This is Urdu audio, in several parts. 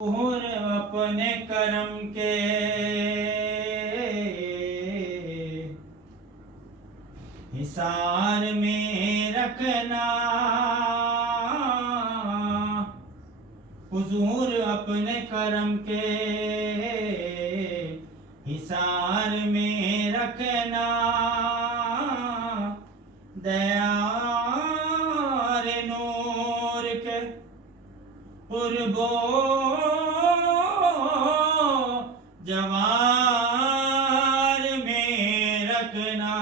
اور اپنے کرم کے حصار میں رکھنا، حضور اپنے کرم کے حصار میں رکھنا، دیار نور کے قرب و جوار میں رکھنا،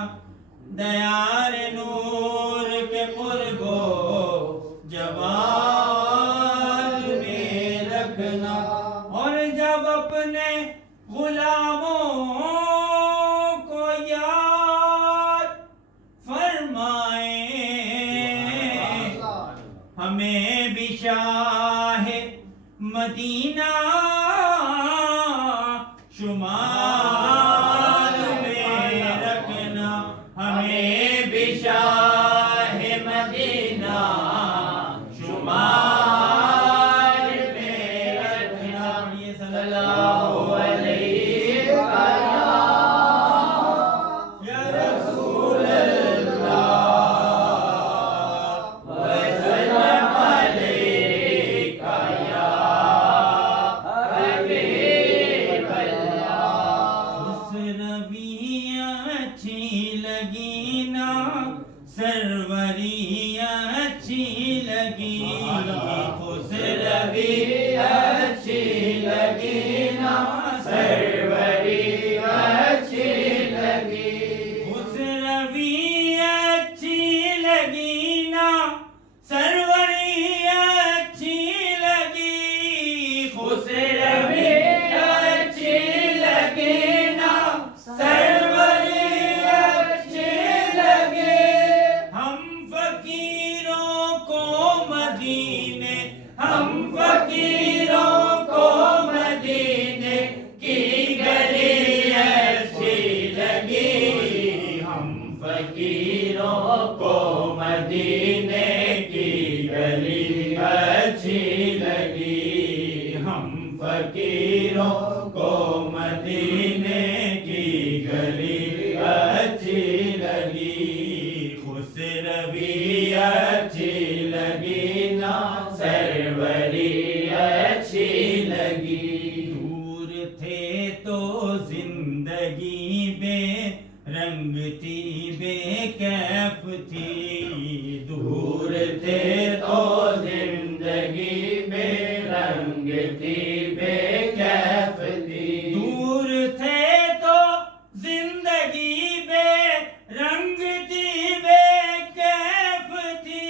دیار نور کے قرب و جوار میں رکھنا۔ اور جب اپنے غلاموں کو یاد فرمائیں، ہمیں بھی شاہ مدینہ شمار میں رکھنا، ہمیں بھی شاہ مدینہ شمار میں رکھنا۔ صلی اللہ علیہ یا رسول اللہ وسلم علیک یا حبیب اللہ۔ خسروی اچھی لگی نا، سروری اچھی لگی، خسروی اچھی لگی نا، سروری اچھی لگی، خسروی اچھی لگی نا، سروری اچھی لگی، خسروی اچھی لگی نا، سروری اچھی لگی۔ ہم فقیروں کو مدینے، ہم فقیروں کو مدینے کی گلی اچھی لگی، ہم فقیروں کو مدینے کی گلی اچھی لگی، ہم فقیروں کو مدینے کی گلی اچھی لگی، خسروی اچھی لگی نا، سروری اچھی لگی۔ دور تھے تو زندگی بے رنگ تھی، بے کیف تھی، دور تھے تو زندگی بے رنگ تھی، بے کیف تھی، دور تھے تو زندگی بے رنگ تھی، بے کیف تھی،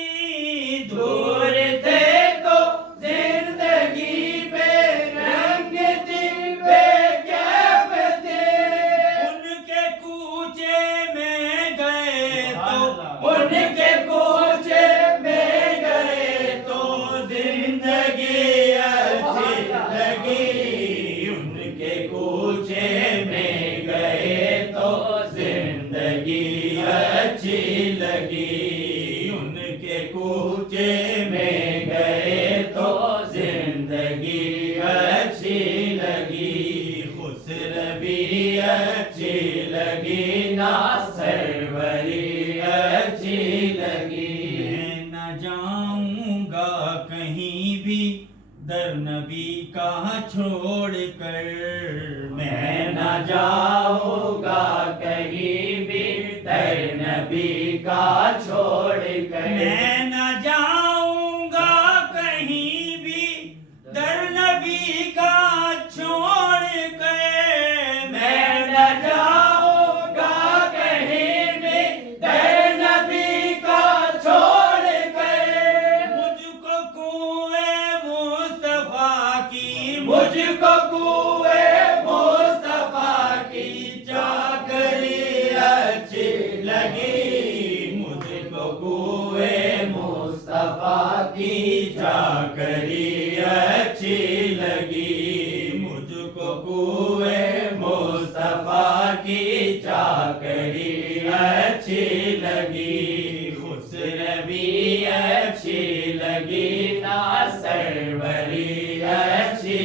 دور تھے تو زندگی بے رنگ تھی، بے کیف تھی۔ ان کے کوچے میں گئے تو، ان کے کوچے میں گئے تو زندگی اچھی لگی، ان کے کوچے میں گئے تو زندگی اچھی لگی، ان کے کوچے میں گئے تو زندگی اچھی لگی، خسروی اچھی لگی نا، سروری اچھی لگی۔ میں نہ جاؤں گا کہیں بھی در نبی کا چھوڑ کر، میں نہ جاؤں گا کہیں بھی در نبی کا چھوڑ کر، میں نہ جاؤں گا کہیں بھی در نبی کا چھوڑ کر، میں نہ جاؤں گا کہیں بھی در نبی کا چھوڑ کر۔ مجھ کو کوئے مصطفیٰ کی، مجھ کو کوئے مصطفیٰ کی چاکری اچھی لگی، مجھ کو کوئے مصطفیٰ کی چاکری اچھی لگی، مجھ کو کوئے مصطفیٰ کی چاکری اچھی لگی، خسروی اچھی لگی نا، سروری اچھی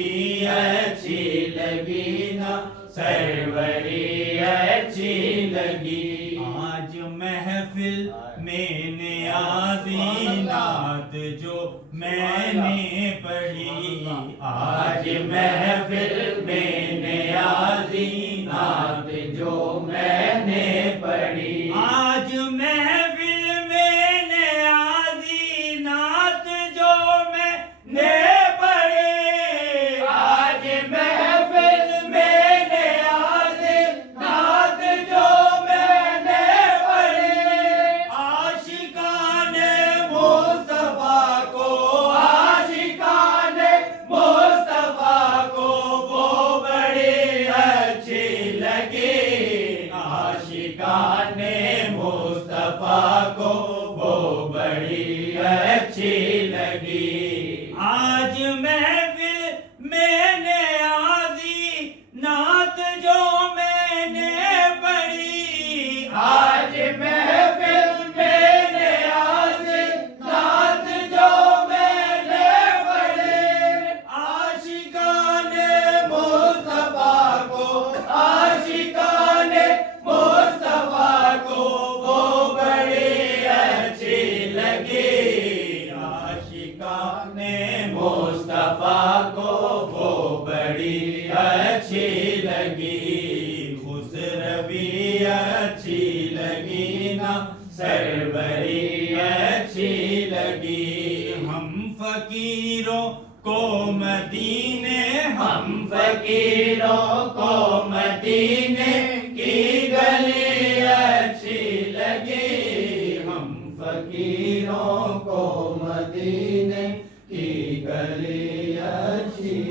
بڑی اچھی لگی نا سروری اچھی لگی آج محفل میں نیازی نعت جو میں نے پڑھی آج محفل میں نیازی نعت جو میں نے پڑھی آج محفل میں نیازی نعت جو میں نے پڑھی آج محفل میں نیازی نعت جو میں نے پڑھی عاشقان مصطفیٰ کو عاشقان مصطفیٰ کو وہ بڑی اچھی لگی عاشقان مصطفیٰ کو وہ بڑی اچھی لگی آج محفل میں نیازی نعت جو میں نے پڑھی آج محفل میں نیازی نعت جو میں نے پڑھی عاشقان مصطفیٰ کو عاشقان مصطفیٰ کو وہ بڑی اچھی لگی عاشقان مصطفیٰ کو وہ بڑی اچھی لگی خسروی اچھی لگی نا سروری اچھی لگی ہم فقیروں کو مدینے ہم فقیروں کو مدینے کی گلی اچھی لگی ہم فقیروں کو مدینے کی گلی اچھی